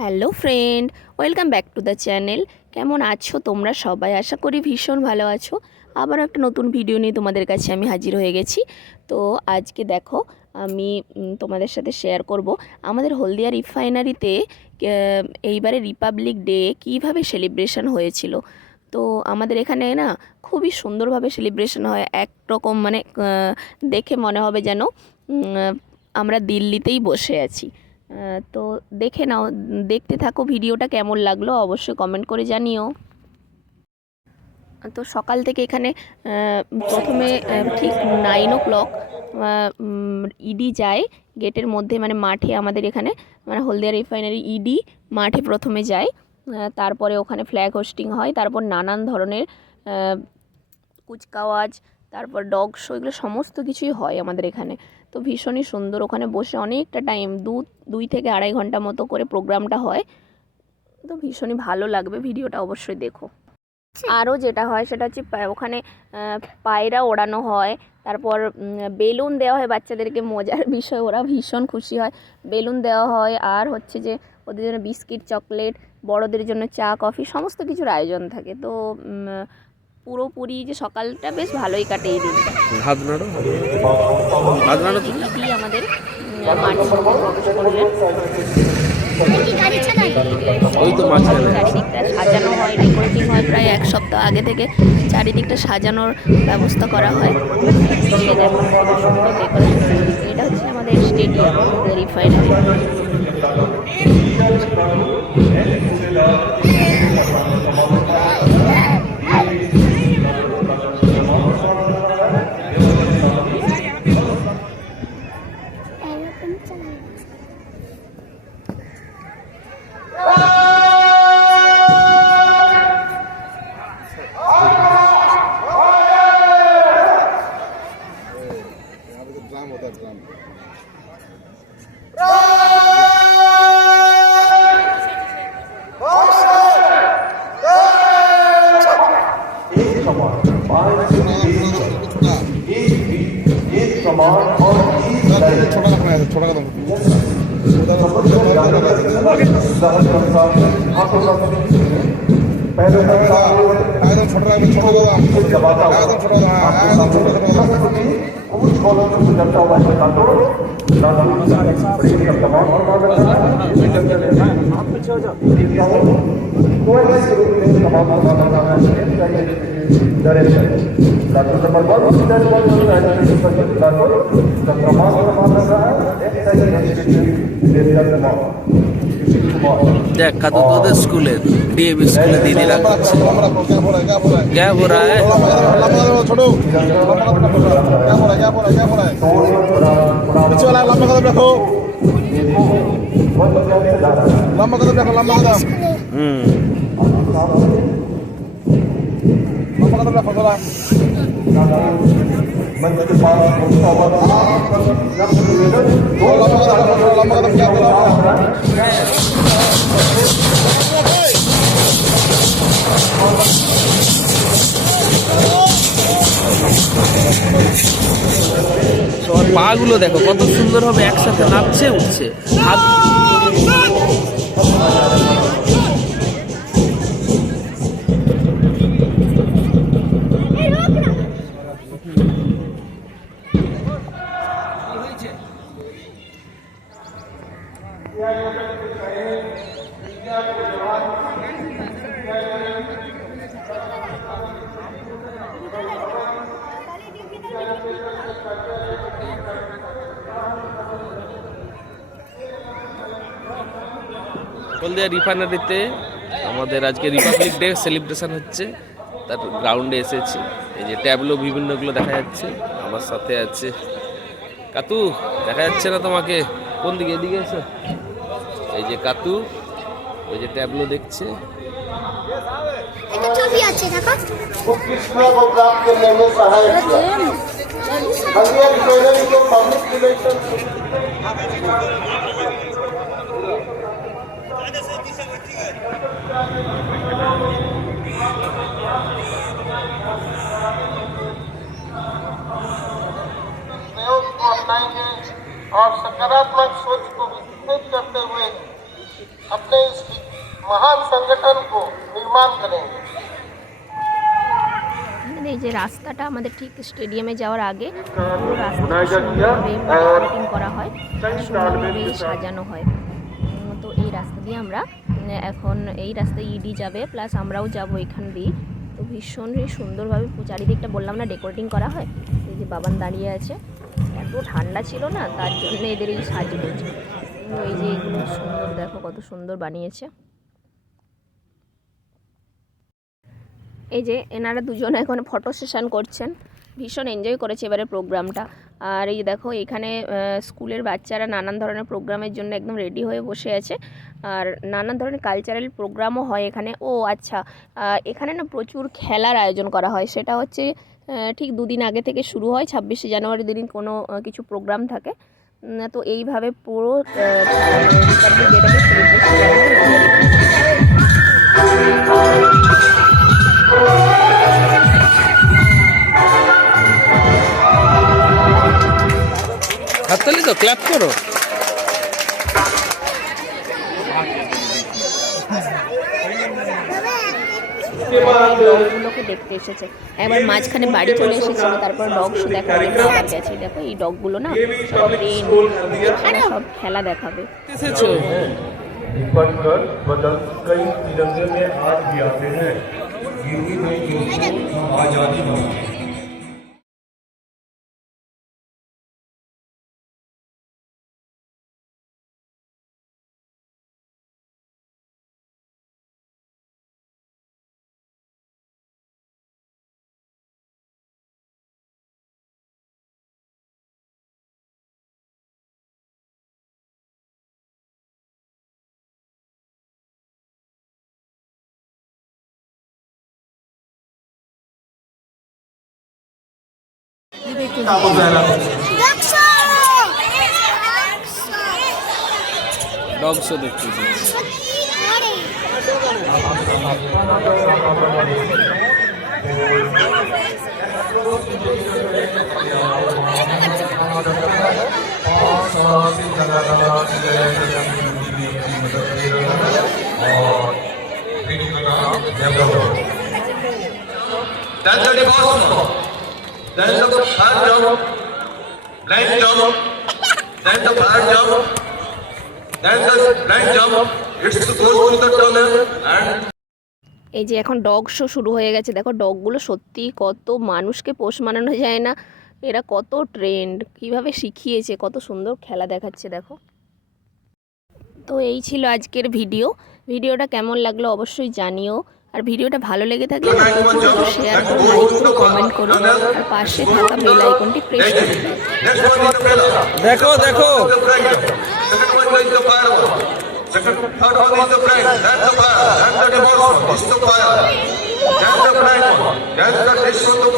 Hello friend, welcome back to the channel. কেমন আছো তোমরা সবাই? আশা করি ভীষণ ভালো আছো। আবার একটা নতুন ভিডিও নিয়ে তোমাদের কাছে আমি হাজির হয়ে গেছি। তো আজকে দেখো আমি তোমাদের সাথে শেয়ার করব আমাদের হলদিয়া রিফাইনারিতে এইবারে রিপাবলিক ডে কীভাবে সেলিব্রেশন হয়েছিল। তো আমাদের এখানে না খুবই সুন্দরভাবে সেলিব্রেশন হয়, একরকম মানে দেখে মনে হবে যেন আমরা দিল্লিতেই বসে আছি। তো দেখে নাও, দেখতে থাকো ভিডিওটা, কেমন লাগলো অবশ্যই কমেন্ট করে জানিও। তো সকাল থেকে এখানে প্রথমে ঠিক 9 o'clock ইডি যায় গেটের মধ্যে, মানে মাঠে আমাদের এখানে, মানে হলদিয়া রিফাইনারি ইডি মাঠে প্রথমে যায়। তারপরে ওখানে ফ্ল্যাগ হোস্টিং হয়, তারপর নানান ধরনের কুচকাওয়াজ, তারপর ডগ শো, এগুলো সমস্ত কিছুই হয় আমাদের এখানে। তো ভীষণই সুন্দর, ওখানে বসে অনেকটা টাইম, 2 থেকে 2.5 ঘন্টা মতো করে প্রোগ্রামটা হয়। তো ভীষণই ভালো লাগবে, ভিডিওটা অবশ্যই দেখো। আরও যেটা হয় সেটা হচ্ছে ওখানে পায়রা ওড়ানো হয়, তারপর বেলুন দেওয়া হয় বাচ্চাদেরকে, মজার বিষয়, ওরা ভীষণ খুশি হয়। বেলুন দেওয়া হয়, আর হচ্ছে যে ওদের জন্য বিস্কিট, চকলেট, বড়দের জন্য চা, কফি, সমস্ত কিছুর আয়োজন থাকে। তো পুরোপুরি যে সকালটা বেশ ভালোই কাটে এই দিনটা। দিদি আমাদের মাঠের মধ্যে প্রবেশ করলেন। চারিদিকটা সাজানো হয়, ডেকোরেটিং হয়, প্রায় 1 সপ্তাহ আগে থেকে চারিদিকটা সাজানোর ব্যবস্থা করা হয়। সে দেখো কত সুন্দর ডেকোরেশন। এটা হচ্ছে আমাদের স্টেডিয়াম, রিফাইনারি। देख तो তোদের স্কুলে ডিএবি স্কুলে দিদি লাগছে क्या हो रहा है छोड़ो लंबा कदम रखो लंबा कदम रखो लंबा कदम थोड़ा लंबा कदम क्या बोला পা গুলো দেখো কত সুন্দর হবে, একসাথে নাচছে উঠছে। হলদিয়া রিফাইনারিতে আমাদের আজকে রিপাবলিক ডে সেলিব্রেশন হচ্ছে, তার গ্রাউন্ডে এসেছি। এই যে ট্যাবলো বিভিন্নগুলো দেখা যাচ্ছে, আমার সাথে আছে কাতু, দেখা যাচ্ছে না তোমাকে, কোন দিকে? এদিকে এসো। এই যে কাতু, ওই যে ট্যাবলো দেখছে। और सकारात्मक सोच को विकसित करते हुए अपने इस महान संगठन को निर्माण करेंगे। এই যে রাস্তাটা আমাদের ঠিক স্টেডিয়ামে যাওয়ার আগে পুরো রাস্তাটা সুন্দরভাবে ডেকোরেটিং করা হয়, সুন্দরভাবে সাজানো হয়। তো এই রাস্তা দিয়ে আমরা এখন এই রাস্তায় ইডি যাবে, প্লাস আমরাও যাব এখান দিয়ে। তো ভীষণই সুন্দরভাবে চারিদিকটা বললাম না ডেকোরেটিং করা হয়। এই যে বাবান দাঁড়িয়ে আছে, এত ঠান্ডা ছিল না তার জন্য এদের এই সাজগুলো। এই যে এগুলো সুন্দর, দেখো কত সুন্দর বানিয়েছে। এই যে এনারা দুজনে এখন ফটো সেশন করছেন, ভীষণ এনজয় করেছে এবারে প্রোগ্রামটা। আর এই দেখো এখানে স্কুলের বাচ্চারা নানান ধরনের প্রোগ্রামের জন্য একদম রেডি হয়ে বসে আছে। আর নানান ধরনের কালচারাল প্রোগ্রামও হয় এখানে। ও আচ্ছা, এখানে না প্রচুর খেলার আয়োজন করা হয়। সেটা হচ্ছে ঠিক দুদিন আগে থেকে শুরু হয়, 26শে জানুয়ারি দিন কোনো কিছু প্রোগ্রাম থাকে। তো এইভাবে পুরো রিপাবলিক ডেটাকে সেলিব্রেট করা হয়। হাততালি তো, ক্ল্যাপ করো। ডগগুলোকে দেখতে এসেছে, একবার মাঝখানে বাড়ি চলে এসেছিল, তারপর ডগ শো দেখার জন্য আবার গেছে। দেখো এই ডগগুলো না সব সব খেলা দেখাবে। এসেছো पढ़कर बदल कई तिरंगे में आज भी आते हैं। हिंदी में आजादी हो। ডগ শো দেখতেছি। Then the hard jump, blind jump, then the hard jump, then the blind jump. It's to go to the tunnel and. এই যে এখন ডগ শো শুরু হয়ে গেছে। দেখো ডগগুলো সত্যি কত মানুষকে পোষ মানানো যায় না, এরা কত ট্রেন্ড, কিভাবে শিখিয়েছে, কত সুন্দর খেলা দেখাচ্ছে দেখো। তো এই ছিল আজকের ভিডিওটা কেমন লাগলো অবশ্যই জানিও। আর ভিডিওটা ভালো লেগে থাকলে শেয়ার করো, লাইক করো, কমেন্ট করো, আর পাশে থাকা বেল আইকনটি প্রেস করে দিও। দেখো দেখো Second, third one is the friend, then the fire, then the devotion, is the fire, then the friend, then the dish on the